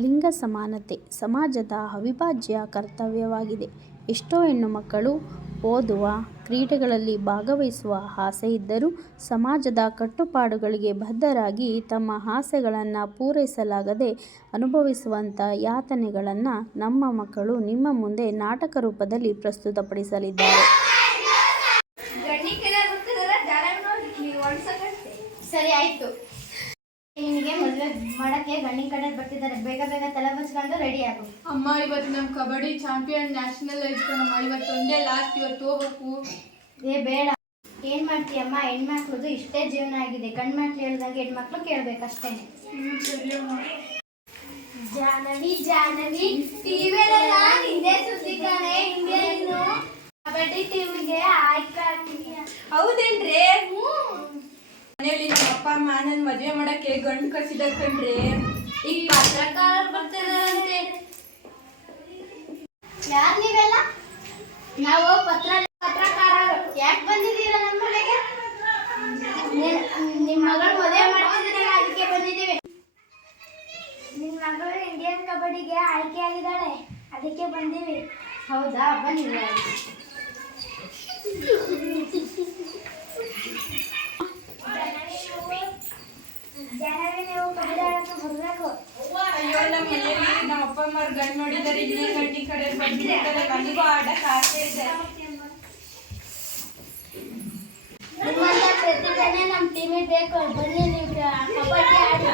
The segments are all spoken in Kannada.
ಲಿಂಗ ಸಮಾನತೆ ಸಮಾಜದ ಅವಿಭಾಜ್ಯ ಕರ್ತವ್ಯವಾಗಿದೆ. ಎಷ್ಟೋ ಹೆಣ್ಣುಮಕ್ಕಳು ಓದುವ, ಕ್ರೀಡೆಗಳಲ್ಲಿ ಭಾಗವಹಿಸುವ ಆಸೆ ಇದ್ದರೂ ಸಮಾಜದ ಕಟ್ಟುಪಾಡುಗಳಿಗೆ ಬದ್ಧರಾಗಿ ತಮ್ಮ ಆಸೆಗಳನ್ನು ಪೂರೈಸಲಾಗದೆ ಅನುಭವಿಸುವಂಥ ಯಾತನೆಗಳನ್ನು ನಮ್ಮ ಮಕ್ಕಳು ನಿಮ್ಮ ಮುಂದೆ ನಾಟಕ ರೂಪದಲ್ಲಿ ಪ್ರಸ್ತುತಪಡಿಸಲಿದ್ದಾರೆ. ಸರಿ ಆಯ್ತು ನಿನಗೆ ಮದುವೆ ಮಾಡಕ್ಕೆ ಗಂಡಿನ ಕಡೆ ಬರ್ತಿದ್ದಾರೆ. ಬೇಗ ಬೇಗ ತಲೆ ಬಚ್ಕೊಂಡು ರೆಡಿ ಆಗು. ಅಮ್ಮ ಇವತ್ತು ನಮ್ ಕಬಡ್ಡಿ ಚಾಂಪಿಯನ್ ನ್ಯಾಷನಲ್ ಇವತ್ತೊಂದೇ ಇವತ್ತು ಒಂದೇ ಲಾಸ್ಟ್ ಇವತ್ತು ಹೋಗ್ಬೇಕು. ಏ ಬೇಡ. ಏನ್ ಮಾಡ್ತೀಯಮ್ಮ? ಹೆಣ್ಮಕ್ಳದು ಇಷ್ಟೇ ಜೀವನ ಆಗಿದೆ. ಗಂಡ್ ಮಕ್ಳು ಹೇಳ್ದಂಗೆ ಹೆಣ್ಮಕ್ಳು ಕೇಳ್ಬೇಕಷ್ಟೇ. ಜಾನವಿ ಜಾನವಿ ಟಿವಿಲೆಲ್ಲ ನಿಂದೆ ಸುದ್ದಿ ಕಣೆ ಹಿಂಗೆ ನೀನು ಕಬಡ್ಡಿ ಟೀಮ್ಗೆ ಆಯ್ಕೆ ಹೌದೇನ್ರಿ ಮನೇಲಿ ನಮ್ಮ ಅಪ್ಪ ಅಮ್ಮ ನನ್ ಮದ್ವೆ ಮಾಡಕ್ಕೆ ಗಂಡು ಕಸಿದ ಕಣ್ರಿ ಈಗ ಪತ್ರಕಾರ ಬರ್ತಿದಾರಂತೆ ಯಾರು ನೀವೆಲ್ಲ? ನಾವು ಪತ್ರ ಪತ್ರಕಾರ ಯಾಕೆ ಬಂದಿದ್ದೀರ ನಮ್ಮ ಮನೆಗೆ? ನಿಮ್ಮ ಮಗಳು ಮದುವೆ ಮಾಡ್ತಿದ್ದೀರಲ್ಲ ಅದಕ್ಕೆ ಬಂದಿದ್ದೀವಿ. ನಿಮ್ಮ ಮಗಳು ಇಂಡಿಯನ್ ಕಬಡ್ಡಿಗೆ ಆಯ್ಕೆ ಆಗಿದ್ದಾಳೆ. ಅದಕ್ಕೆ ಬಂದೀವಿ. ಹೌದಾ? ಬನ್ನಿ ಜನವೇ ನೀವು ಕಬಡ್ಡಿ ಆಡಕ್ಕೆ ಬರಬೇಕು ಅಯ್ಯೋ ನಮ್ಮ ಅಪ್ಪ ಅಮ್ಮ ಗಂಡು ನೋಡಿದಾರೆ ಇನ್ನೇ ಗಂಡಿ ಕಡೆ ಬಂದಿರ್ತಾರೆ ನನಗೂ ಆಡಕ್ ಆಸೆ ಇದೆ. ಪ್ರತಿಭೆನೇ ನಮ್ಮ ಟೀಮಿಗೆ ಬೇಕು. ಬನ್ನಿ ನೀವು ಕಬಡ್ಡಿ ಆಡಿ.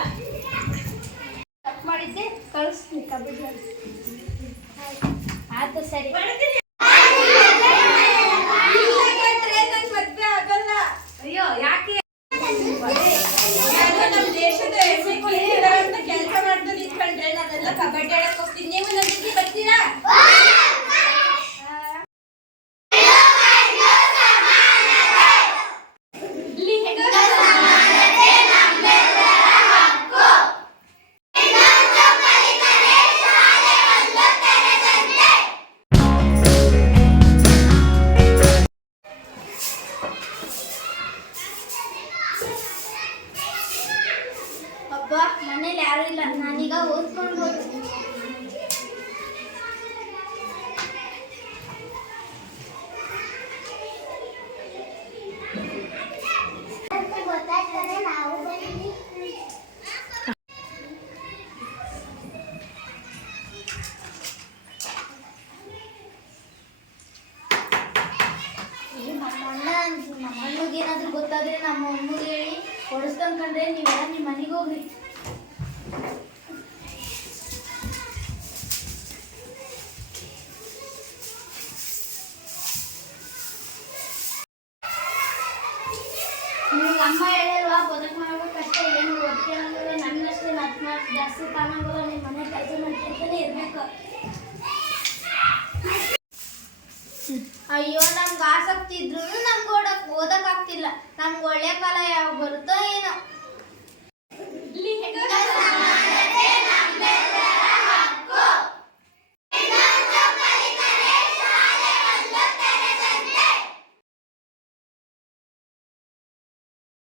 ತಪ್ಪು ಮಾಡಿದ್ದೆ ಕಳಿಸ್ತೀನಿ ಕಬಡ್ಡಿ. ಆಯ್ತು ಸರಿ. ಮನೇಲಿ ಯಾರು ಇಲ್ಲ. ನಾನೀಗ ಓದ್ಕೊಂಡು ನಮ್ಮ ಅಣ್ಣಗೆ ಏನಾದ್ರು ಗೊತ್ತಾದ್ರೆ ನಮ್ಮ ಅಮ್ಮಗೆ ಹೇಳಿ. ಹೊಡಿಸ್ಕೊಂಡ್ರೆ ನೀವೆಲ್ಲ ನಿಮ್ಮ ಮನೆಗೆ ಹೋಗ್ರಿ. ಅಮ್ಮ ಹೇಳಿರುವ ಬದುಕು ಮಾಡ್ಬೇಕಷ್ಟೇ ಏನು ಒಟ್ಟಿಗೆ ಅಂದ್ರೆ ನನ್ನಷ್ಟೇ ನನ್ನ ಜಾಸ್ತಿ ಕಾಣಂಗಿಲ್ಲ ನಿಮ್ಮ ಮನೆ ಕೆಲಸ ಮಾಡ್ತಿರ್ತಾನೆ ಇರಬೇಕು. ಅಯ್ಯೋ ನಮ್ಗೆ ಆಸಕ್ತಿ ಇದ್ರೂ ನಮ್ಗೆ ಓಡಕ್ ಓದಕ್ ಆಗ್ತಿಲ್ಲ. ನಮ್ಗೆ ಒಳ್ಳೆ ಕಾಲ ಯಾವಾಗ ಬರುತ್ತೋ ಏನೋ.